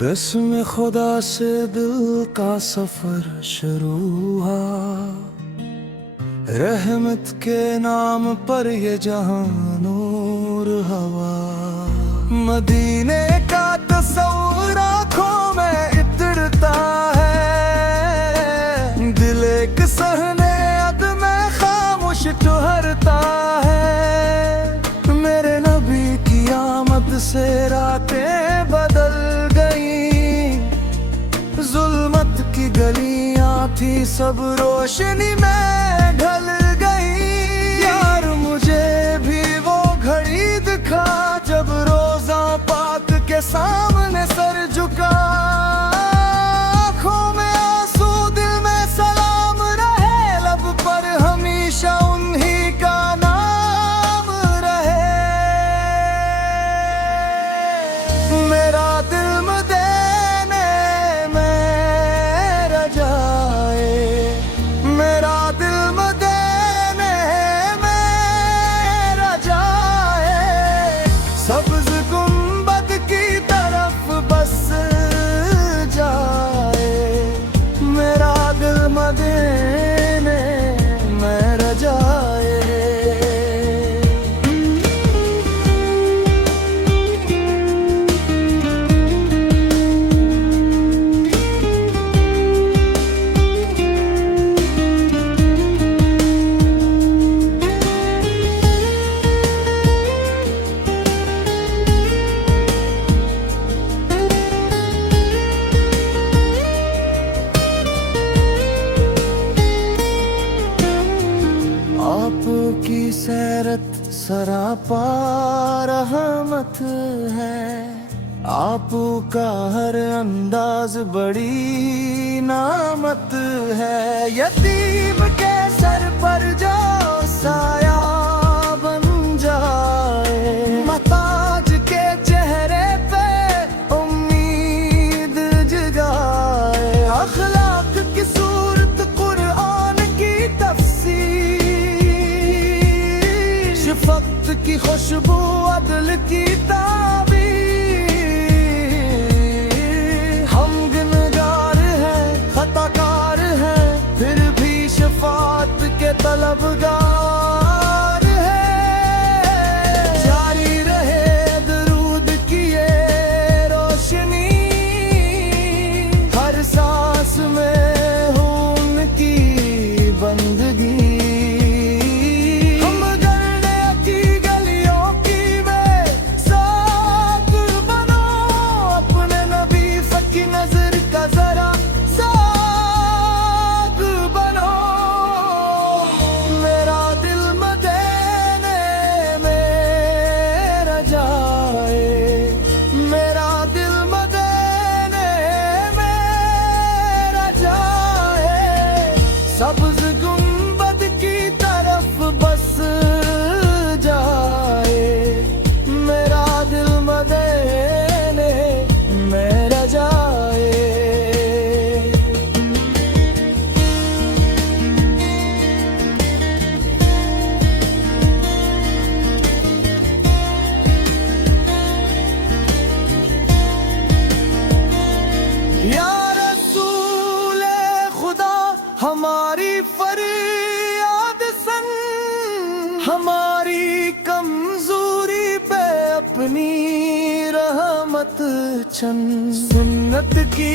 बिस्म खुदा से दिल का सफर शुरू हुआ, रहमत के नाम पर ये जहां नूर हवा। मदीने का तस्वीर आँखों में इतरता है, दिल एक सहने अद में खामोश ठहरता है। मेरे नबी की आमद से रातें बदल गई, जुल्मत की गलियां थी सब रोशनी में ढल गई। यार मुझे भी वो घड़ी दिखा जब रोजा पाक के सामने सर झुका। आँखों में आंसू दिल में सलाम रहे, लब पर हमेशा उन्हीं का नाम रहे। मेरा दिल मदीने में रजाए, मेरा दिल मदीने में रजाए। सब्ज गुंबद की तरफ बस जाए, मेरा दिल मदीने में रजाए। आपकी सैरत सरापा रहमत है, आपका हर अंदाज बड़ी नामत है। यतीम के सर पर जो साया बन जाए, महताज के चेहरे पे उम्मीद जगाए। अखलाक की सूरत कुरान की तफसीर, शफ़क़त की खुशबू अदल की ताबीर। हम गुनहगार हैं, खताकार हैं, फिर भी शफ़ाअत के तलबगार हैं। जारी रहे दरूद की ये रोशनी, हर सांस में हो उनकी बंदगी। सब्ज गुंबद की तरफ बस जाए, मेरा दिल मदीने में रजाए। या रसूल खुदा हमारी फरियाद सुन, हमारी कमजोरी पे अपनी रहमत छन। सुन्नत की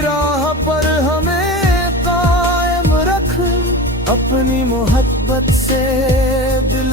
राह पर हमें कायम रख, अपनी मोहब्बत से दिल